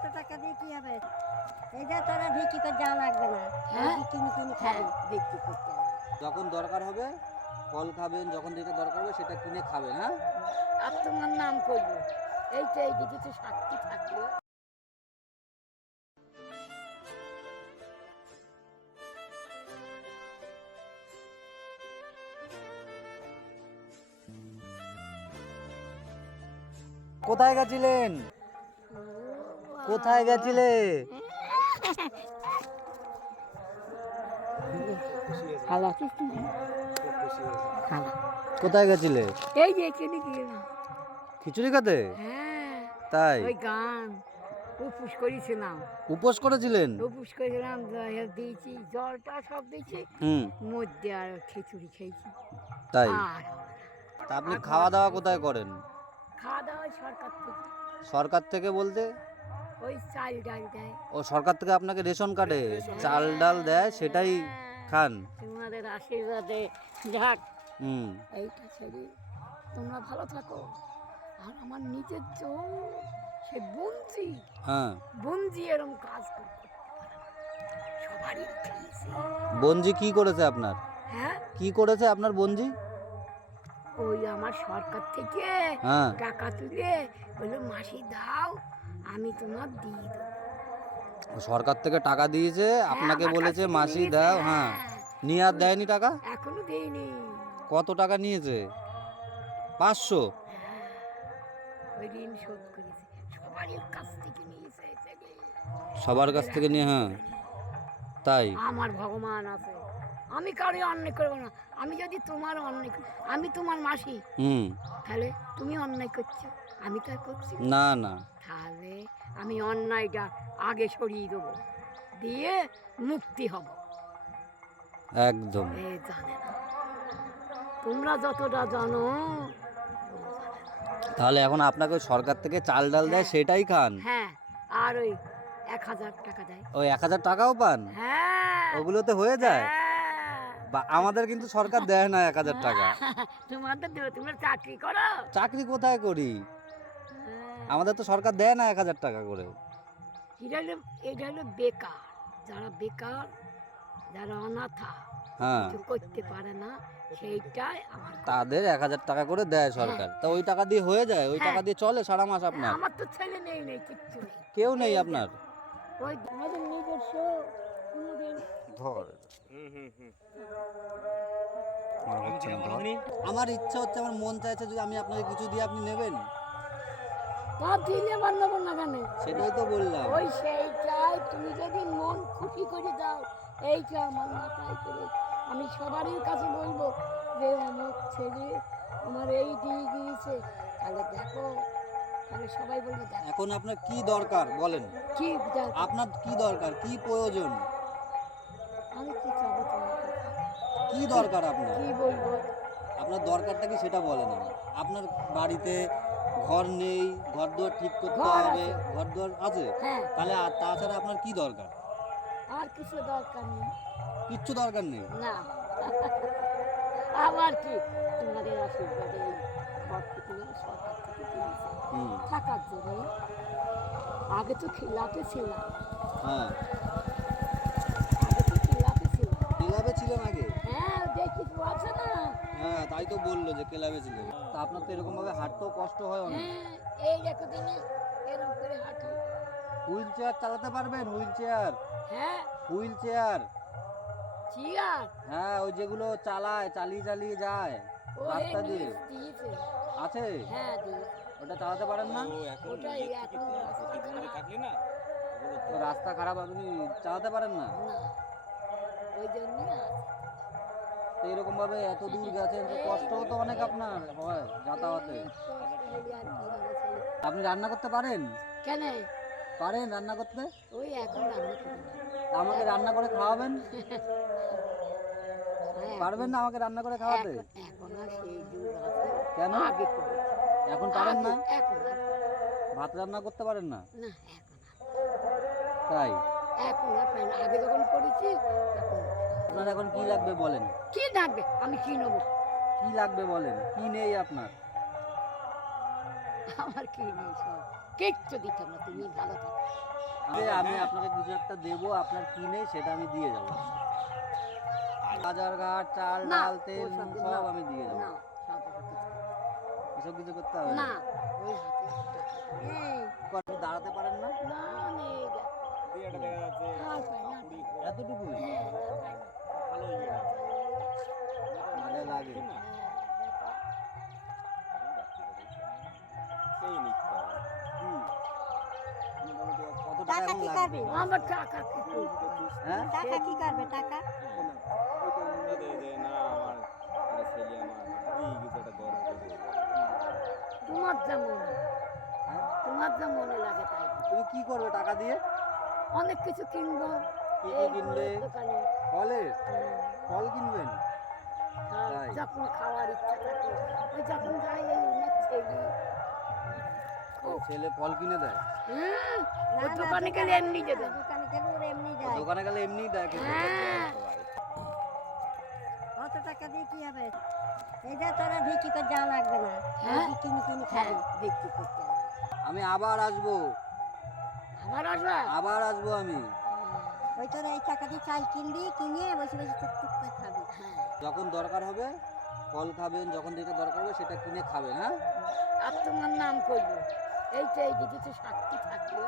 অত টাকা দিয়ে কি হবে? এইটা তোরা বিক্রি করে যাওয়া লাগবে না, কিনে কিনে খাবে, বিক্রি করতে হবে। যখন দরকার হবে ফল খাবেন, যখন যেটা দরকার হবে সেটা কিনে খাবেন। হ্যাঁ, আর তোমার নাম করবো, এইটা এইদিকে তো সাক্ষী থাকলো। কোথায় গেছিলেন? কোথায় গেছিলে? কোথায় গেছিলে? এই যে এখানে গেলাম খিচুড়ি খেতে? হ্যাঁ, তাই? ওই গান উপোস করেছিলাম। উপোস করেছিলেন? উপোস করেছিলাম, দিয়েছি জলটা সব দিয়েছি, মধ্যে আর খিচুড়ি খেয়েছি। তাই? আর তা আপনি খাওয়া দাওয়া কোথায় করেন? খাওয়া দাওয়া সরকার থেকে, সরকার থেকে বলতে? ওই চাল ডাল দেয়। ও, সরকার থেকে আপনাকে রেশন কার্ডে চাল ডাল দেয়, সেটাই খান? তোমাদের আশীর্বাদে যাক, হুম। এইটা ছেড়ে তোমরা ভালো থাকো। আর আমার নিজের সে বঞ্জি, হ্যাঁ, বঞ্জি এরকম কাজ করতে পারে না, সবারই খেয়েছে। বঞ্জি কি করেছে আপনার? হ্যাঁ, কি করেছে আপনার বঞ্জি? ওই আমার সরকার থেকে হ্যাঁ, টাকা তুলে বললো মাসি দাও, আমি তোমার দিয়ে দেবো। সরকার থেকে টাকা দিয়েছে, আপনাকে আমার বলেছে কাছ থেকে মাসি নিয়েছে, দাও। হ্যাঁ, নিয়ে আর দেয়নি টাকা? এখনো দেয়নি। কত টাকা নিয়েছে? 500? ওই ঋণ শোধ করেছে, সবারই কাছ থেকে নিয়েছে, সবার কাছ থেকে নিয়ে? হ্যাঁ, তাই? আমার ভগবান আছে, আমি কারো অন্যায় করবো না। আমি যদি তোমার অন্যায়, আমি তোমার মাসি, তাহলে তুমি অন্যায় করছো, আমি তো আর করছি না না। তাহলে আমি অন্যায়টা আগে সরিয়ে দেবো, দিয়ে মুক্তি হব। একদম। এ জানে না, তোমরা যতটা জানো। তাহলে এখন আপনাকে সরকার থেকে চাল ডাল দেয়, সেটাই খান? হ্যাঁ, আর ওই 1000 টাকা দেয়। ওই 1000 টাকাও পান? হ্যাঁ, ওগুলোতে হয়ে যায়? হ্যাঁ। বা আমাদের কিন্তু সরকার দেয় না 1000 টাকা। তোমাদের দেবে, তোমরা চাকরি করো। চাকরি কোথায় করি? হ্যাঁ। আমাদের তো সরকার দেয় না 1000 টাকা করে। এটা হলো বেকার, যারা বেকার, যারা অনাথা, হ্যাঁ, কিছু করতে পারে না, সেইটাই আমার তাদের 1000 টাকা করে দেয় সরকার। তা ওই টাকা দিয়ে হয়ে যায়? ওই টাকা দিয়ে চলে সারা মাস আপনার? আমার তো ছেলে নেই, কিচ্ছু নেই, কেউ নেই আপনার? ওই আমাদের নিজস্ব কোনোদিন ধর। আমার ইচ্ছা হচ্ছে, আমার মন চাইছে, যদি আমি আপনাকে কিছু দিয়ে আপনি নেবেন? তা দিলে বান্ধাবো না কেন? সেটাই তো বললাম। ওই সেইটাই, তুমি যদি মন খুশি করে দাও, এইটা আমার মাথায় করে আমি সবারই কাছে বলবো যে আমার ছেলে আমার এই দিয়ে গিয়েছে, তাহলে দেখো, তাহলে সবাই বলবে দেখো। এখন আপনার কি দরকার বলেন? কি আপনার কি দরকার, কি প্রয়োজন? আমি কি চাবো তোমার কাছে? কি দরকার আপনার? কি বলবো? আপনার দরকারটা কি সেটা বলেন। আপনার বাড়িতে ঘর নেই, ঘর দুয়ার ঠিক করতে ঘর হবে। আছে। ঘর দুয়ার আছে? হ্যাঁ, তাহলে আর তাছাড়া আপনার কি দরকার? আর কিছু দরকার নেই। কিচ্ছু দরকার নেই? না। আবার কি, তোমাদের আশীর্বাদে এই ঘরটি তুমি সরকার থেকে দিয়েছে থাকার জন্য। আগে তো খিলাতে ছিলাম, হ্যাঁ, আগে তো খিলাতে ছিলাম। ক্লাবে ছিলেন আগে? হ্যাঁ, দেখি তো আছে না। হ্যাঁ, তাই তো বললো যে ক্লাবে ছিলেন। তা আপনার তো এরকম ভাবে হাঁটতেও কষ্ট হয় অনেক। হ্যাঁ, এই দেখো দিনে এরকম করে হাঁটি। হুইল চেয়ার চালাতে পারবেন? Wheel chair? হ্যাঁ, হুইল চেয়ার? চেয়ার, হ্যাঁ, ওই যেগুলো চালিয়ে চালিয়ে যায় ও রাস্তা দিয়ে, দিয়েছে। আছে? হ্যাঁ, দিয়েছে। ওটা চালাতে পারেন না? ওটাই এখন রাস্তা খারাপ। তো রাস্তা খারাপ, আপনি চালাতে পারেন না? না, ওই জন্যই আছে। তো এরকম ভাবে এত দূর গেছেন, তো কষ্টও তো অনেক আপনার হয় যাতায়াতে। এই কষ্ট হলে আর কি হবে ছেলে? আপনি রান্না করতে পারেন? কেন? পারেন রান্না করতে? ওই এখন রান্না করি না। আমাকে রান্না করে খাওয়াবেন? হ্যাঁ, পারবেন না আমাকে রান্না করে খাওয়াতে? এখন আর সেই যুগ আছে। কেন? আগে করেছি। এখন পারেন না? এখন আর ভাত রান্না করতে পারেন না? না, তাই? এখন আর পারি না। আগে যখন করেছি তখন। আপনার এখন কি লাগবে বলেন? কি লাগবে? আমি কি নেবো? কি লাগবে বলেন? কি নেই আপনার? আমার কি নেই, সব কিচ্ছু দিতাম না, তুমি ভালো থাকো। আমি আপনাকে কিছু একটা দেবো, আপনার কি নেই সেটা আমি দিয়ে যাবো। বাজার ঘাট, চাল না, ডাল তেল ওসব নুন দিন সব না। আমি দিয়ে যাবো। না, সাথে সাথে এসব কিছু করতে হবে না, না। ওই হাতে এই, আপনি দাঁড়াতে পারেন না? না নেই দেখো। আর পাই না, পাই না। এতটুকুই হ্যাঁ, আর পাই না। কাজে লাগে। হ্যাঁ, কত টাকা টাকা এখন কি লাগবে? করবে? আমার টাকা কি করবো? হ্যাঁ টাকা কি করবে টাকা? তোমার যা মনে, হ্যাঁ? তোমার যা মনে লাগে তাই দিও। তুমি কি করবে টাকা দিয়ে? অনেক কিছু কিনবো কি এই কিনবে? ফলের দোকানে। ফলের হ্যাঁ, ফল কিনবেন? আর তাই? যখন খাওয়ার ইচ্ছা থাকে ওই যখন যাই এই উনার ছেলে ও ছেলে ফল কিনে দেয়? হ্যাঁ, না, ওই না, দোকানে গেলে এমনি যেতে দোকানে গেলে ওর এমনি ও যায়। দোকানে গেলে এমনিই দেয় খেতে? হ্যাঁ, অত টাকা দিয়ে কি হবে? এইটা তোরা বিক্রি করে যাওয়া লাগবে না। হ্যাঁ? নিজে কিনে কিনে হ্যাঁ, খাবি। বিক্রি করতে হবে। আমি আবার আসবো, আবার আসবা? আবার আসবো আমি। ওই তোরা এই টাকা দিয়ে চাল কিনবি, কিনে বসে বসে টুকটুক করে খাবি। হ্যাঁ, যখন দরকার হবে ফল খাবেন, যখন যেটা দরকার হবে সেটা কিনে খাবেন। হ্যাঁ আর তোমার নাম করবো এইটা এই দিকে সাক্ষী থাকলো